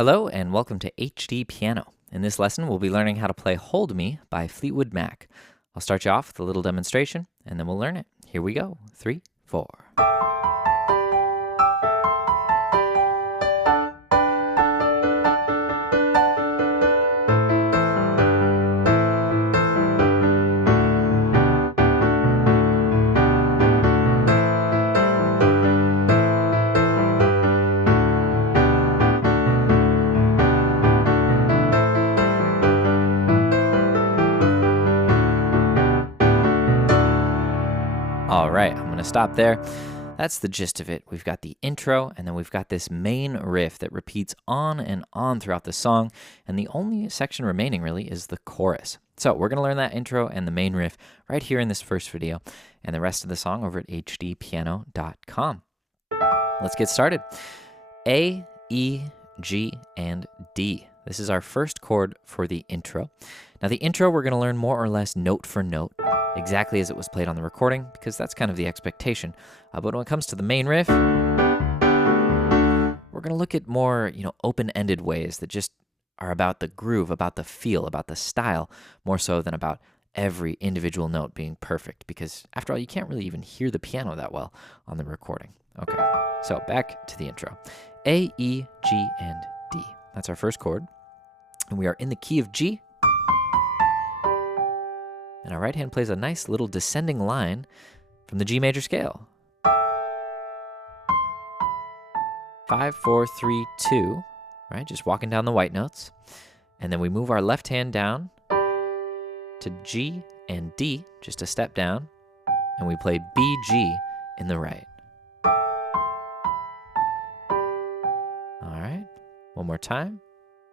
Hello and welcome to HD Piano. In this lesson, we'll be learning how to play Hold Me by Fleetwood Mac. I'll start you off with a little demonstration and then we'll learn it. Here we go. 3, 4. All right, I'm going to stop there. That's the gist of it. We've got the intro, and then we've got this main riff that repeats on and on throughout the song, and the only section remaining really is the chorus. So we're going to learn that intro and the main riff right here in this first video, and the rest of the song over at HDpiano.com. Let's get started. A, E, G, and D. This is our first chord for the intro. Now the intro we're going to learn more or less note for note, exactly as it was played on the recording, because that's kind of the expectation. But when it comes to the main riff, we're going to look at more, open-ended ways that just are about the groove, about the feel, about the style, more so than about every individual note being perfect, because after all, you can't really even hear the piano that well on the recording. Okay, so back to the intro. A, E, G, and D. That's our first chord. And we are in the key of G. And our right hand plays a nice little descending line from the G major scale. 5, 4, 3, 2, right? Just walking down the white notes. And then we move our left hand down to G and D, just a step down. And we play B, G in the right. All right, one more time.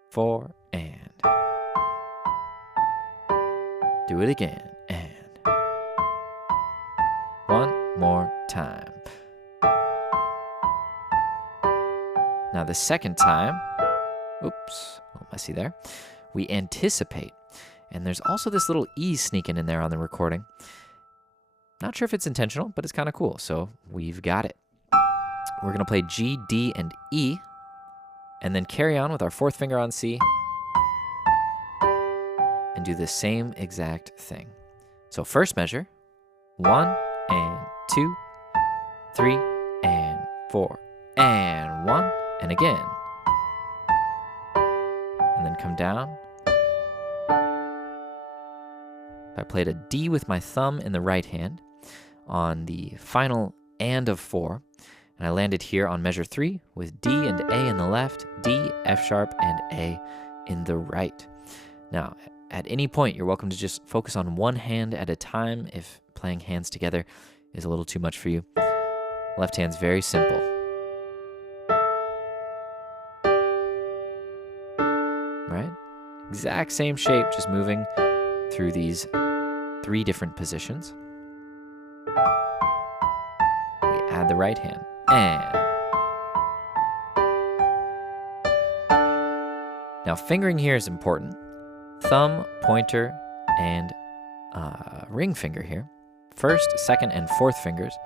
4 and. Do it again, and. One more time. Now the second time, oops, a little messy there, we anticipate. And there's also this little E sneaking in there on the recording. Not sure if it's intentional, but it's kind of cool, so we've got it. We're going to play G, D, and E, and then carry on with our fourth finger on C, and do the same exact thing. So first measure, 1 and 2, 3 and 4, and 1, and again. And then come down. I played a D with my thumb in the right hand on the final and of 4, and I landed here on measure 3 with D and A in the left, D, F sharp, and A in the right. Now, at any point, you're welcome to just focus on one hand at a time if playing hands together is a little too much for you. Left hand's very simple. Right? Exact same shape, just moving through these 3 different positions. We add the right hand. And. Now, fingering here is important. Thumb, pointer, and ring finger here. First, second, and fourth fingers,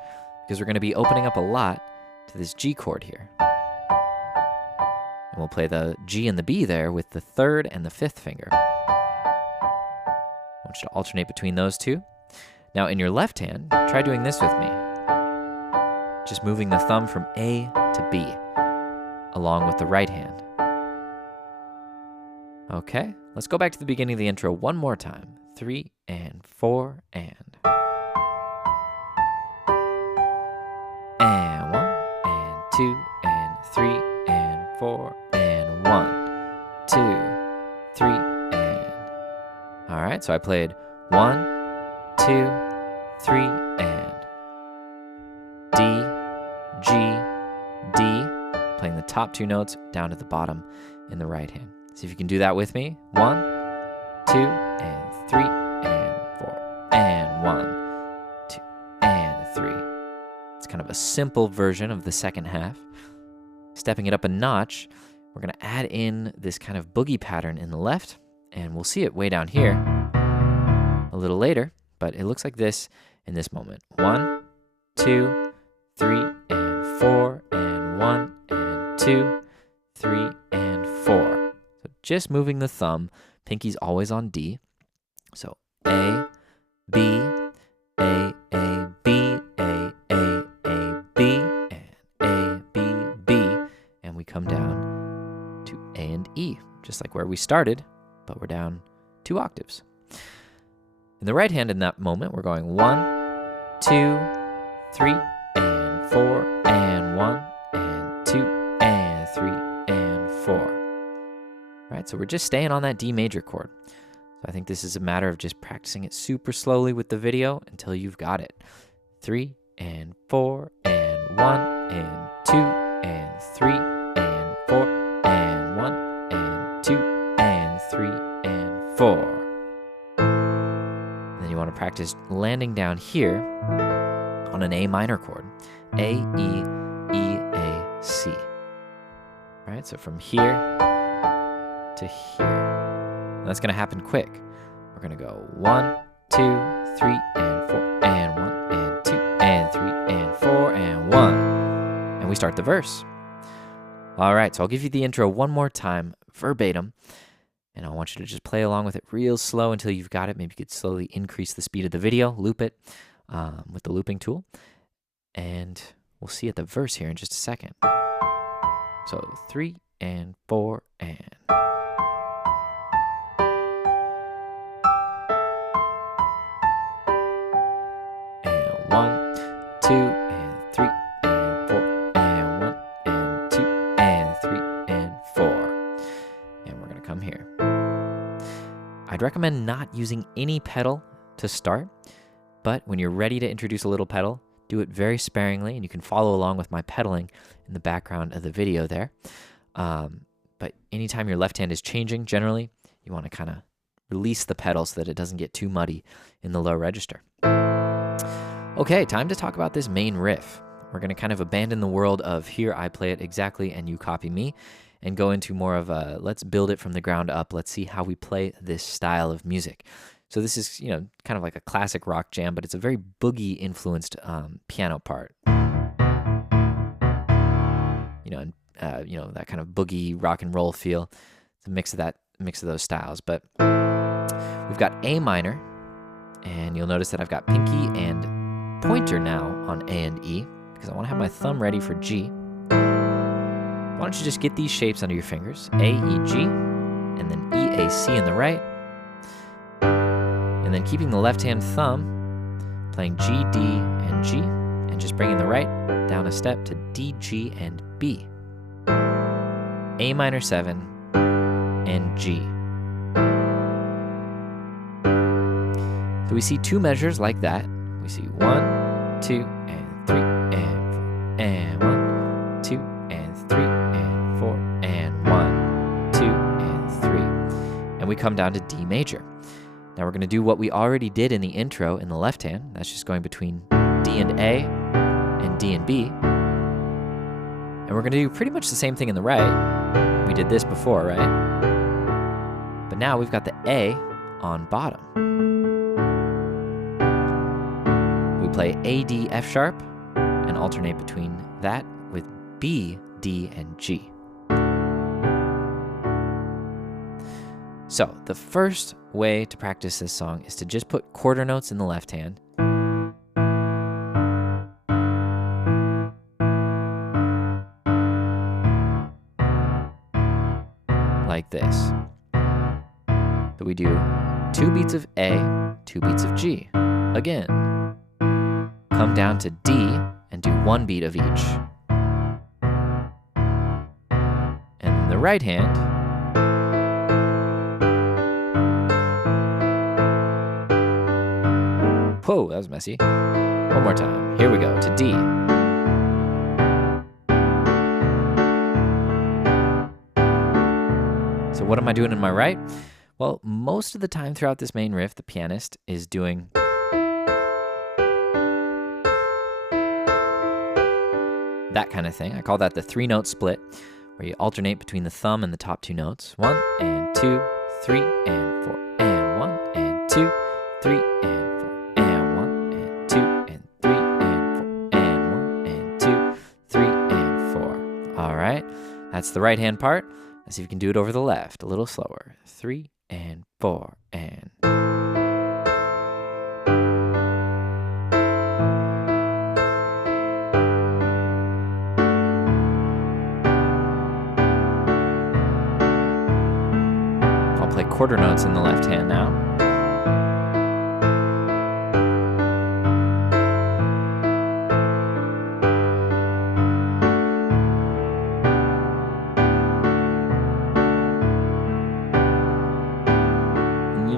because we're going to be opening up a lot to this G chord here. And we'll play the G and the B there with the third and the fifth finger. I want you to alternate between those two. Now, in your left hand, try doing this with me. Just moving the thumb from A to B, along with the right hand. Okay, let's go back to the beginning of the intro one more time. 3 and 4 and. And 1 and 2 and 3 and 4 and 1, 2, 3 and. All right, so I played 1, 2, 3 and. D, G, D, playing the top 2 notes down to the bottom in the right hand. See if you can do that with me. 1, 2, and 3, and 4, and 1, 2, and 3. It's kind of a simple version of the second half. Stepping it up a notch, we're going to add in this kind of boogie pattern in the left, and we'll see it way down here a little later, but it looks like this in this moment. 1, 2, 3, and 4, and 1, and 2, 3, and 4. just moving the thumb. Pinky's always on D. So A, B, A, B, A, B, and A, B, B. And we come down to A and E, just like where we started, but we're down 2 octaves. In the right hand in that moment, we're going 1, 2, 3, and 4, and 1, and 2, and 3, and 4. All right, so we're just staying on that D major chord. So I think this is a matter of just practicing it super slowly with the video until you've got it. 3, and 4, and 1, and 2, and 3, and 4, and 1, and 2, and 3, and 4. You want to practice landing down here on an A minor chord. A, E, E, A, C. All right, so from here to here. And that's going to happen quick. We're going to go 1, 2, 3, and 4, and 1, and 2, and 3, and 4, and 1. And we start the verse. All right, so I'll give you the intro one more time, verbatim. And I want you to just play along with it real slow until you've got it. Maybe you could slowly increase the speed of the video, loop it with the looping tool. And we'll see at the verse here in just a second. So 3, and 4, and. And 1, 2, and 3, and 4, and 1, and 2, and 3, and 4. And we're going to come here. I'd recommend not using any pedal to start, but when you're ready to introduce a little pedal, do it very sparingly, and you can follow along with my pedaling in the background of the video there. But anytime your left hand is changing, generally, you want to kind of release the pedal so that it doesn't get too muddy in the low register. Okay, time to talk about this main riff. We're going to kind of abandon the world of here I play it exactly and you copy me, and go into more of a let's build it from the ground up. Let's see how we play this style of music. So this is, kind of like a classic rock jam, but it's a very boogie influenced piano part. That kind of boogie rock and roll feel. It's a mix of those styles. But we've got A minor, and you'll notice that I've got pinky and pointer now on A and E because I want to have my thumb ready for G. Why don't you just get these shapes under your fingers, A, E, G, and then E, A, C in the right, and then keeping the left-hand thumb, playing G, D, and G, and just bringing the right down a step to D, G, and B. A minor 7, and G. So we see 2 measures like that. We see 1, 2, and 3, and 4, and 1, 2, and 3, and 4, and 1, 2, and 3. And we come down to D major. Now we're going to do what we already did in the intro in the left hand. That's just going between D and A and D and B. And we're going to do pretty much the same thing in the right. We did this before, right? But now we've got the A on bottom. We play A, D, F sharp, and alternate between that with B, D, and G. So the first way to practice this song is to just put quarter notes in the left hand. Like this. So we do 2 beats of A, 2 beats of G. Again. Come down to D and do 1 beat of each. And the right hand, whoa, that was messy. One more time. Here we go, to D. So what am I doing in my right? Well, most of the time throughout this main riff, the pianist is doing that kind of thing. I call that the 3-note split, where you alternate between the thumb and the top 2 notes. 1 and 2, 3 and 4, and 1 and 2, 3 and 4, and 1 and 2 and 3 and 4, and 1 and 2, 3 and 4. All right, that's the right hand part. Let's see if you can do it over the left, a little slower. 3 and 4 and. I'll play quarter notes in the left hand now.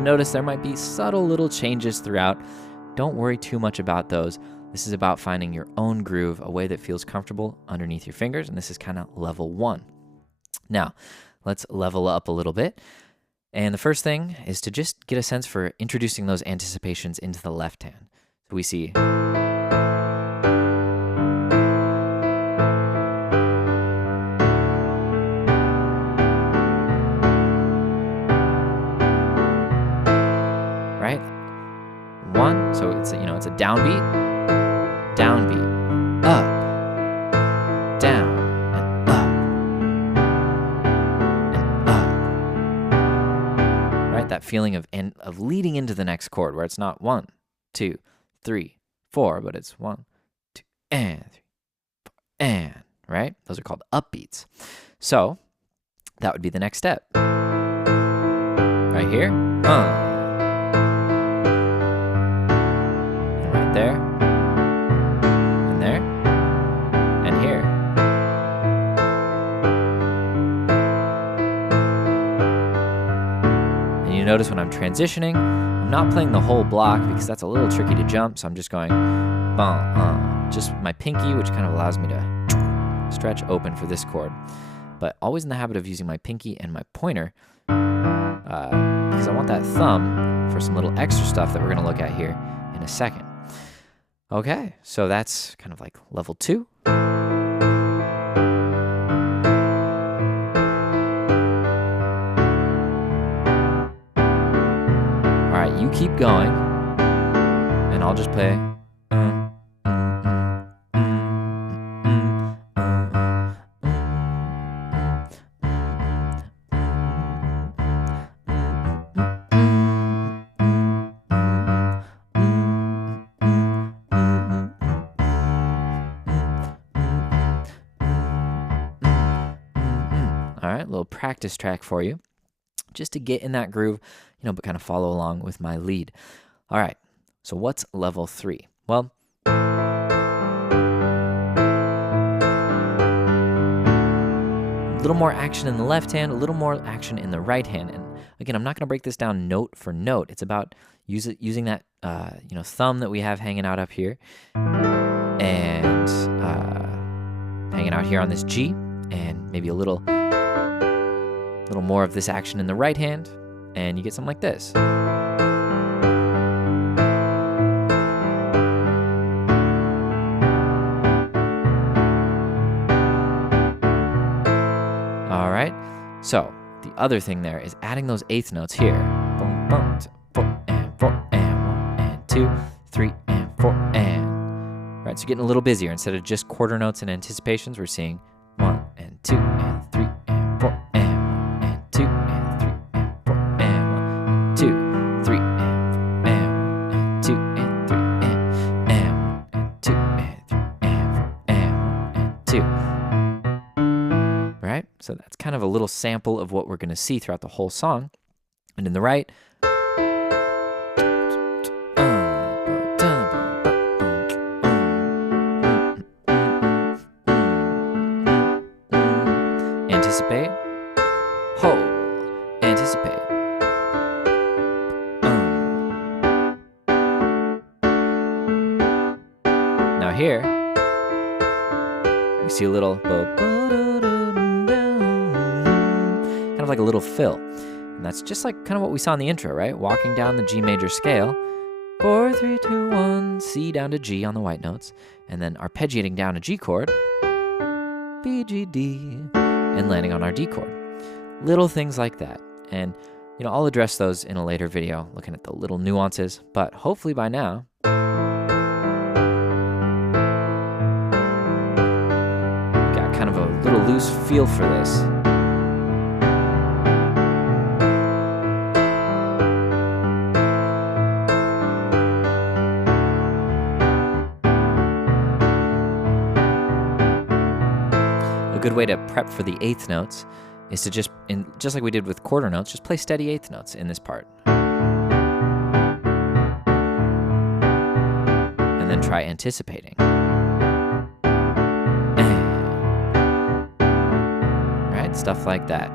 Notice there might be subtle little changes throughout. Don't worry too much about those. This is about finding your own groove, a way that feels comfortable underneath your fingers, and this is kind of level 1. Now, let's level up a little bit. And the first thing is to just get a sense for introducing those anticipations into the left hand. So we see right? 1, so it's it's a downbeat, downbeat, up, down, and up, and up. Right? That feeling of leading into the next chord where it's not 1, 2, 3, 4, but it's 1, 2, and 3, 4, and, right? Those are called upbeats. So that would be the next step. Right here, there, and there, and here. And you notice when I'm transitioning, I'm not playing the whole block because that's a little tricky to jump, so I'm just going just with my pinky, which kind of allows me to stretch open for this chord. But always in the habit of using my pinky and my pointer because I want that thumb for some little extra stuff that we're going to look at here in a second. Okay, so that's kind of like level 2. All right, you keep going, and I'll just play. All right, a little practice track for you, just to get in that groove, but kind of follow along with my lead. All right, so what's level 3? Well, a little more action in the left hand, a little more action in the right hand. And again, I'm not going to break this down note for note. It's about using that thumb that we have hanging out up here and hanging out here on this G, and maybe a little more of this action in the right hand, and you get something like this. All right, so the other thing there is adding those eighth notes here. Boom, boom, 4 and 4 and 1 and 2, 3 and 4 and. Right, so getting a little busier. Instead of just quarter notes and anticipations, we're seeing 1 and 2 and 3 and 4 and 1 and 2 and 3 and 4 and 1 and 2, 3 and 4 and 1 and 2 and 3 and 1 and 2 and 3 and 4 and 1 and 2. Right? So that's kind of a little sample of what we're going to see throughout the whole song. And in the right, anticipate, hold, anticipate. Now here, we see a little kind of like a little fill. And that's just like kind of what we saw in the intro, right? Walking down the G major scale, 4, 3, 2, 1, C down to G on the white notes, and then arpeggiating down a G chord, B, G, D, and landing on our D chord. Little things like that. And, I'll address those in a later video, looking at the little nuances, but hopefully by now, you got kind of a little loose feel for this. good way to prep for the eighth notes is to just like we did with quarter notes, just play steady eighth notes in this part. And then try anticipating. Right, stuff like that.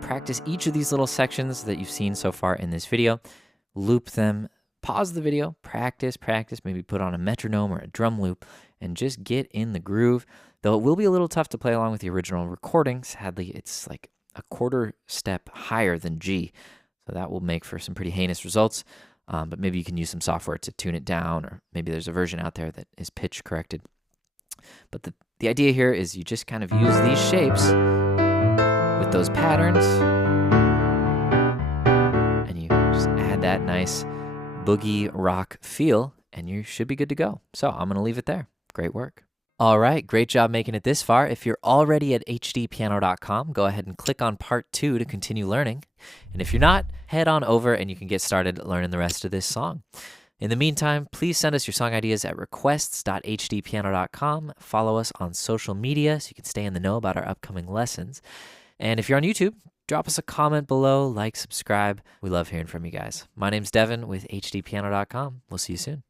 Practice each of these little sections that you've seen so far in this video. Loop them, pause the video, practice, maybe put on a metronome or a drum loop, and just get in the groove. Though it will be a little tough to play along with the original recording. Sadly, it's like a quarter step higher than G, so that will make for some pretty heinous results. But maybe you can use some software to tune it down, or maybe there's a version out there that is pitch corrected. But the idea here is you just kind of use these shapes with those patterns, and you just add that nice boogie rock feel, and you should be good to go. So I'm going to leave it there. Great work. All right, great job making it this far. If you're already at HDpiano.com, go ahead and click on part 2 to continue learning. And if you're not, head on over and you can get started learning the rest of this song. In the meantime, please send us your song ideas at requests.hdpiano.com. Follow us on social media so you can stay in the know about our upcoming lessons. And if you're on YouTube, drop us a comment below, like, subscribe. We love hearing from you guys. My name's Devin with HDpiano.com. We'll see you soon.